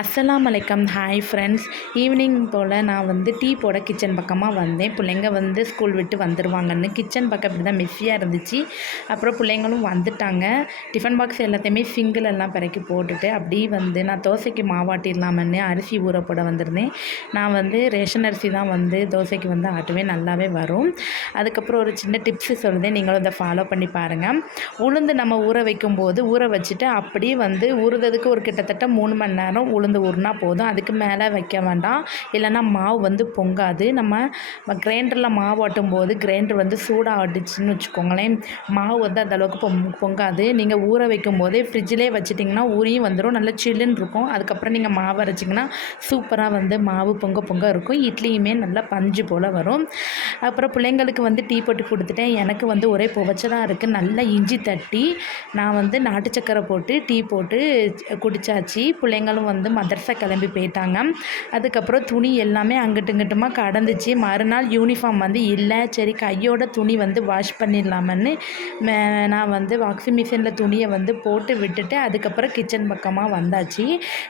அஸ்ஸலாமு அலைக்கம். Hi friends. Evening போல் நான் வந்து டீ போட கிச்சன் பக்கமாக வந்தேன். பிள்ளைங்க வந்து ஸ்கூல் விட்டு வந்துடுவாங்கன்னு. கிச்சன் பக்கம் இப்படி தான் மெஸ்ஸியாக இருந்துச்சு. அப்புறம் பிள்ளைங்களும் வந்துட்டாங்க. டிஃபன் பாக்ஸ் எல்லாத்தையுமே சிங்கிலெல்லாம் பிறக்கி போட்டுட்டு அப்படியே வந்து நான் தோசைக்கு மாவாட்டிடலாமன்னு அரிசி ஊற போட வந்திருந்தேன். நான் வந்து ரேஷன் அரிசி தான் வந்து தோசைக்கு வந்து ஆட்டுவேன், நல்லாவே வரும். அதுக்கப்புறம் ஒரு சின்ன டிப்ஸு சொல்லுதேன், நீங்களும் இதை ஃபாலோ பண்ணி பாருங்கள். உளுந்து நம்ம ஊற வைக்கும்போது ஊற வச்சுட்டு அப்படியே வந்து ஊறுறதுக்கு ஒரு கிட்டத்தட்ட 3 மணி நேரம் உளுந்து ஊறினா போதும். அதுக்கு மேலே வைக்க வேண்டாம், இல்லைன்னா மாவு வந்து பொங்காது. நம்ம கிரைண்டரில் மாவு ஆட்டும் போது கிரைண்டர் வந்து சூடாக ஆட்டுச்சுன்னு வச்சுக்கோங்களேன், மாவு வந்து அந்தளவுக்கு பொங்காது. நீங்கள் ஊற வைக்கும் போதே ஃப்ரிட்ஜிலே வச்சுட்டிங்கன்னா ஊறியும் வந்துடும், நல்லா சில்லுன்னு இருக்கும். அதுக்கப்புறம் நீங்கள் மாவு அரைச்சிங்கன்னா சூப்பராக வந்து மாவு பொங்க இருக்கும். இட்லியுமே நல்லா பஞ்சு போல் வரும். அப்புறம் பிள்ளைங்களுக்கு வந்து டீ போட்டு கொடுத்துட்டேன். எனக்கு வந்து ஒரே புவச்சதாக இருக்குது. நல்லா இஞ்சி தட்டி நான் வந்து நாட்டு சக்கரை போட்டு டீ போட்டு குடித்தாச்சு. பிள்ளைங்களும் வந்து மதரசா கிளம்பி போயிட்டாங்க. அதுக்கப்புறம் துணி எல்லாமே அங்கிட்டு இங்கிட்டுமா கடந்துச்சு. மறுநாள் யூனிஃபார்ம் வந்து இல்லை, சரி கையோட துணி வந்து வாஷ் பண்ணிடலாமன்னு நான் வந்து வாஷிங் மிஷினில் துணியை வந்து போட்டு விட்டுட்டு அதுக்கப்புறம் கிச்சன் பக்கமாக வந்தாச்சு.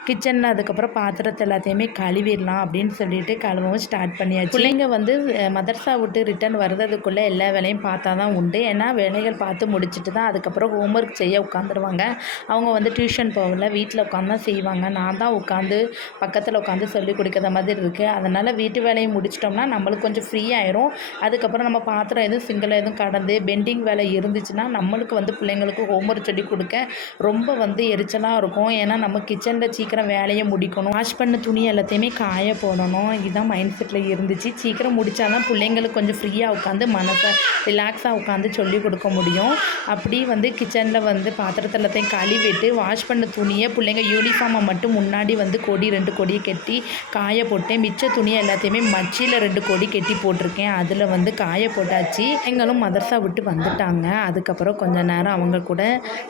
கிச்சனில் அதுக்கப்புறம் பாத்திரத்தை எல்லாத்தையுமே கழுவிடலாம் அப்படின்னு சொல்லிட்டு கழுவவும் ஸ்டார்ட் பண்ணியாச்சு. பிள்ளைங்க வந்து மதரசா விட்டு ரிட்டர்ன் வர்றதுக்குள்ளே எல்லா வேலையும் பார்த்தா தான் உண்டு. ஏன்னா வேலைகள் பார்த்து முடிச்சுட்டு தான் அதுக்கப்புறம் ஹோம்ஒர்க் செய்ய உட்காந்துருவாங்க. அவங்க வந்து டியூஷன் போகல, வீட்டில் உட்காந்து தான் செய்வாங்க. நான் தான் உட்காந்து பக்கத்தில் உட்காந்து சொல்லிக் கொடுக்குற மாதிரி இருக்குது. அதனால் வீட்டு வேலையை முடிச்சிட்டோம்னா நம்மளுக்கு கொஞ்சம் ஃப்ரீ ஆயிரும். அதுக்கப்புறம் நம்ம பாத்திரம் எதுவும் சிங்கிள் எதுவும் கடந்து பெண்டிங் வேலை இருந்துச்சுன்னா நம்மளுக்கு வந்து பிள்ளைங்களுக்கு ஹோம்ஒர்க் சொல்லி கொடுக்க ரொம்ப வந்து எரிச்சலாக இருக்கும். ஏன்னா நம்ம கிச்சனில் சீக்கிரம் வேலையை முடிக்கணும், வாஷ் பண்ண துணி எல்லாத்தையுமே காய போடணும். இதுதான் மைண்ட் செட்டில் இருந்துச்சு. சீக்கிரம் முடித்தா தான் பிள்ளைங்களுக்கு கொஞ்சம் ஃப்ரீயாக உட்காந்து மனசை ரிலாக்ஸாக உட்காந்து சொல்லிக் கொடுக்க முடியும். அப்படி வந்து கிச்சனில் வந்து பாத்திரத்தை எல்லாத்தையும் கழுவிட்டு வாஷ் பண்ண துணியை பிள்ளைங்க யூனிஃபார்மை மட்டும் முன்னாடி வந்து 2 கொடியை கட்டி காய போட்டேன். மிச்ச துணியை எல்லாத்தையுமே மச்சியில் 2 கொடி கட்டி போட்டிருக்கேன். அதில் வந்து காய போட்டாச்சு. எங்களும் மதரசா விட்டு வந்துட்டாங்க. அதுக்கப்புறம் கொஞ்ச நேரம் அவங்க கூட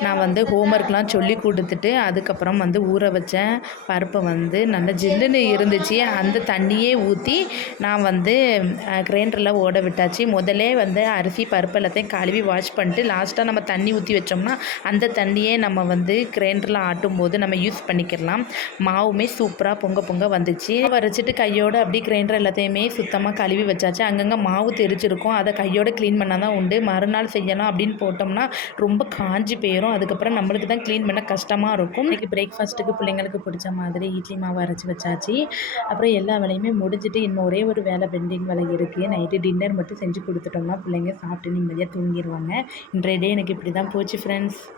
நான் வந்து ஹோம்ஒர்க்லாம் சொல்லி கொடுத்துட்டு அதுக்கப்புறம் வந்து ஊற வச்சேன் பருப்பை வந்து நல்லா ஜில்லுன்னு இருந்துச்சு. அந்த தண்ணியே ஊற்றி நான் வந்து கிரைண்டரில் ஓட விட்டாச்சு. முதலே வந்து அரிசி பருப்பு எல்லாத்தையும் கழுவி வாஷ் பண்ணிட்டு லாஸ்ட்டாக நம்ம தண்ணி ஊற்றி வச்சோம்னா அந்த தண்ணியே நம்ம வந்து கிரைண்டரில் ஆட்டும் போது நம்ம யூஸ் பண்ணிக்கலாம். மாவுமே சூப்பராக பொங்க வந்துச்சு. வரைச்சிட்டு கையோடு அப்படியே கிரைண்டர் எல்லாத்தையுமே சுத்தமாக கழுவி வச்சாச்சு. அங்கங்கே மாவு தெரிச்சிருக்கும், அதை கையோடு க்ளீன் பண்ணால் தான் உண்டு. மறுநாள் செய்யலாம் அப்படின்னு போட்டோம்னா ரொம்ப காஞ்சி போயிடும். அதுக்கப்புறம் நம்மளுக்கு தான் க்ளீன் பண்ண கஷ்டமாக இருக்கும். இன்றைக்கி பிரேக்ஃபாஸ்ட்டுக்கு பிள்ளைங்களுக்கு பிடிச்ச மாதிரி இட்லி மாவு அரைச்சி வச்சாச்சு. அப்புறம் எல்லா வேலையுமே முடிஞ்சிட்டு இன்னும் ஒரே ஒரு வேலை பெண்டிங் வேலை இருக்குது. நைட்டு டின்னர் மட்டும் செஞ்சு கொடுத்துட்டோம்னா பிள்ளைங்க சாப்பிட்டு நிம்மதியாக தூங்கிடுவாங்க. இன்றைய டே எனக்கு இப்படி தான் போச்சு ஃப்ரெண்ட்ஸ்.